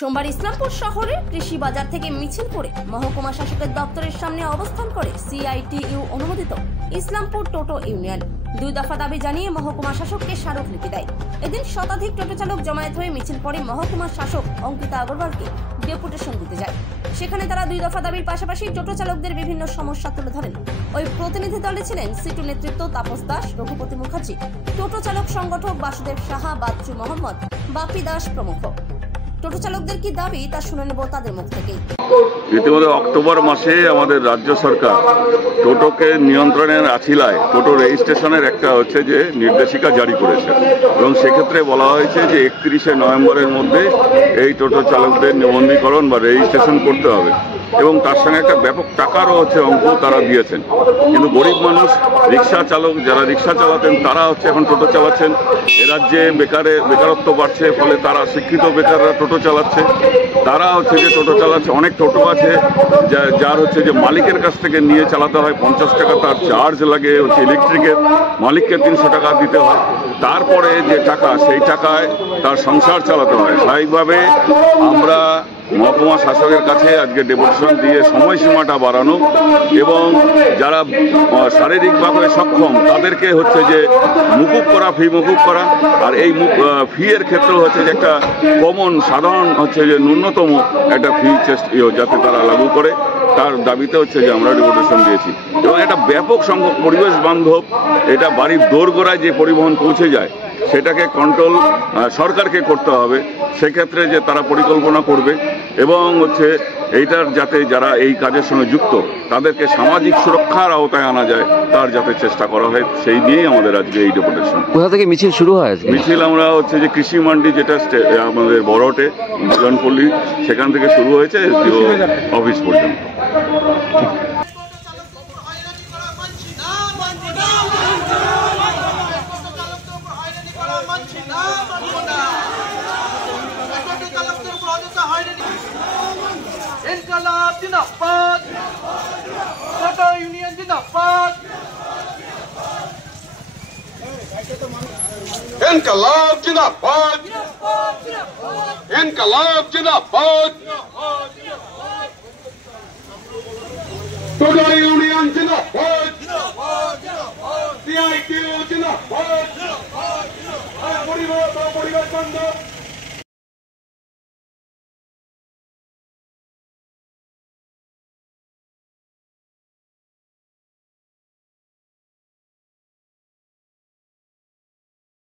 সোমবার ইসলামপুর শহরের কৃষি বাজার থেকে মিছিল করে মহকুমা শাসকের দপ্তরের সামনে অবস্থান করে সিআইটিইউ অনুমোদিত ইসলামপুর টোটো ইউনিয়ন। 2 দফা দাবি জানিয়ে মহকুমা শাসককে স্মারকলিপি দেয়। এদিন শতাধিক টোটো চালক জমায়েত হয়ে মিছিল পরে মহকুমা শাসক অঙ্কিতা আগরওয়ালকে ডেপুটেশন দিতে যায়। সেখানে তারা 2 দফা দাবির পাশাপাশি টোটো চালকদের বিভিন্ন সমস্যা তুলে ধরেন। ওই প্রতিনিধি দলে ছিলেন সিটু নেতৃত্ব তাপস দাস, রঘুপতি মুখার্জি, টোটো চালক সংগঠক বাসুদেব সাহা, বাচ্চু মোহাম্মদ, বাপি দাস প্রমুখ। টোটো চালকদের কি দাবি তা শুনে নেব তাদের মুখ থেকে। ইতিমধ্যে অক্টোবর মাসে আমাদের রাজ্য সরকার টোটোকে নিয়ন্ত্রণের আছিলায় টোটো রেজিস্ট্রেশনের একটা যে নির্দেশিকা জারি করেছে এবং সেক্ষেত্রে বলা হয়েছে যে 31শে নভেম্বরের মধ্যে এই টোটো চালকদের নিবন্ধীকরণ বা রেজিস্ট্রেশন করতে হবে এবং তার সঙ্গে একটা ব্যাপক টাকারও অঙ্ক তারা দিয়েছেন। কিন্তু গরিব মানুষ, রিক্সা চালক যারা রিক্সা চালাতেন তারা এখন টোটো চালাচ্ছেন। এ রাজ্যে বেকারত্ব বাড়ছে, ফলে তারা শিক্ষিত বেকাররা টোটো চালাচ্ছে। তারা যে টোটো চালাচ্ছে, অনেক টোটো আছে যার যে মালিকের কাছ থেকে নিয়ে চালাতে হয়, 50 টাকা তার চার্জ লাগে, ইলেকট্রিকের মালিককে 300 টাকা দিতে হয়। তারপরে যে টাকা, সেই টাকায় তার সংসার চালাতে হয়। স্বাভাবিকভাবে আমরা মহকুমা শাসকের কাছে আজকে ডেপুটেশন দিয়ে সময়সীমাটা বাড়ানো এবং যারা শারীরিকভাবে সক্ষম তাদেরকে যে মুকুব করা, ফি মুকুব করা। আর এই ফি এর ক্ষেত্রে যে একটা কমন সাধারণ যে ন্যূনতম একটা ফি যাতে তারা লাগু করে, তার দাবিতে যে আমরা ডেপুটেশন দিয়েছি। এবং একটা ব্যাপক সংখ্যক পরিবেশ বান্ধব, এটা বাড়ির দোরগোড়ায় যে পরিবহন পৌঁছে যায় সেটাকে কন্ট্রোল সরকারকে করতে হবে। সেক্ষেত্রে যে তারা পরিকল্পনা করবে এবং এইটার যাতে যারা এই কাজের সঙ্গে যুক্ত তাদেরকে সামাজিক সুরক্ষার আওতায় আনা যায় তার যাতে চেষ্টা করা হয়, সেই নিয়েই আমাদের আজকে এই ডেপুটেশন। কোথা থেকে মিছিল শুরু হয়? মিছিল আমরা যে কৃষি মান্ডি যেটা আমাদের বড়টে জনপল্লী, সেখান থেকে শুরু হয়েছে অফিস পর্যন্ত। इनकलाब जिंदाबाद, टोटो यूनियन जिंदाबाद, इनकलाब जिंदाबाद, इनकलाब जिंदाबाद, टोटो यूनियन जिंदाबाद, सीआईटीयू जिंदाबाद, परिवर्तन